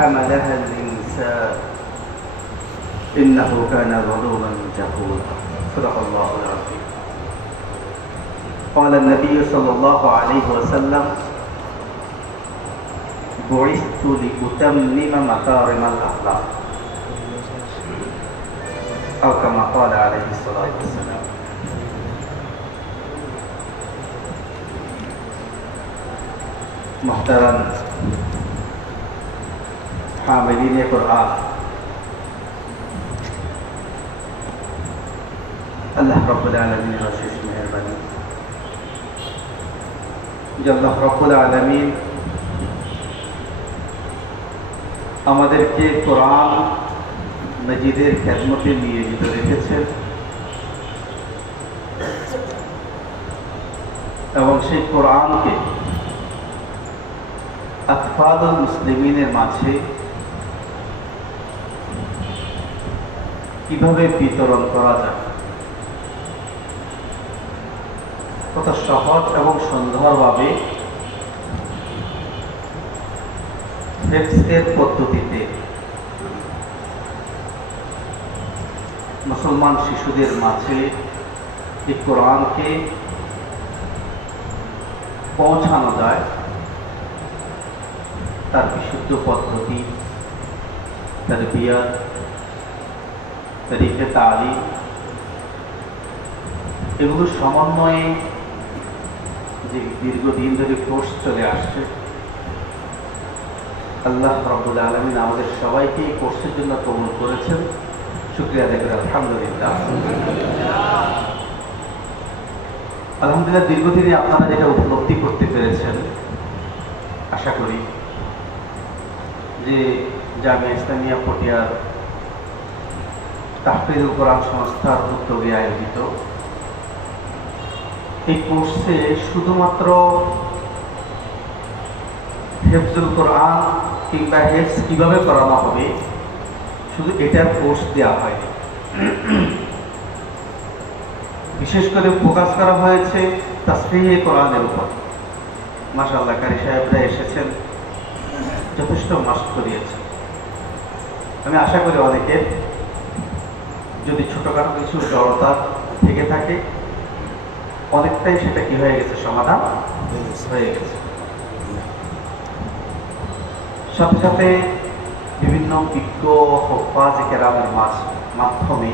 حملها الإنسان إنه كان ظلوما جهولا صدق الله العظيم. قال النبي صلى الله عليه وسلم بعثت لأتمم مكارم الأخلاق أو كما قال عليه الصلاة والسلام. محترم حاملين قرآن, আল্লাহ রাব্বুল আলামিনের অশেষ মেহেরবানি যে আল্লাহ রাব্বুল আলামিন আমাদেরকে কোরআন মাজিদের খেদমতে নিয়োজিত রেখেছেন এবং সেই কোরআনকে আতফালুল মুসলিমিনের মাঝে কিভাবে বিতরণ করা যায় কত সহজ এবং সুন্দরভাবে হেফজের পদ্ধতিতে মুসলমান শিশুদের মাঝে এই কোরআনকে পৌঁছানো যায় তার বিশুদ্ধ পদ্ধতি, তারবিয়ত, তরিকে তালিম এগুলো সমন্বয়ে যে দীর্ঘদিন ধরে কোর্স চলে আসছে, আল্লাহ রাব্বুল আলামিন আমাদের সবাইকে এই কোর্সের জন্য কবুল করেছেন। শুকরিয়া আদায় করি আলহামদুলিল্লাহ। আলহামদুলিল্লাহ, দীর্ঘদিনে আপনারা যেটা উপলব্ধি করতে পেরেছেন, আশা করি যে জামিয়া ইসলামিয়া পটিয়ার তাহফিজুল কোরআন সংস্থার উদ্যোগে আয়োজিত এই কোর্সে শুধুমাত্র হেফজুল কোরআন কিংবা হেফজ কিভাবে করানো হবে শুধু এটার কোর্স দেওয়া হয়। বিশেষ করে ফোকাস করা হয়েছে তাসবিহে কোরআনের উপর। মাশাআল্লাহ, কারি সাহেবরা এসেছেন, যথেষ্ট মাস্ক করিয়েছেন। আমি আশা করি অনেকের যদি ছোটখাটো কিছু জড়তা থেকে থাকে অনেকটাই সেটা কি হয়ে গেছে, সমাধান হয়ে গেছে। সাথে সাথে বিভিন্ন বিজ্ঞ হুফাজ কেরামের মাধ্যমে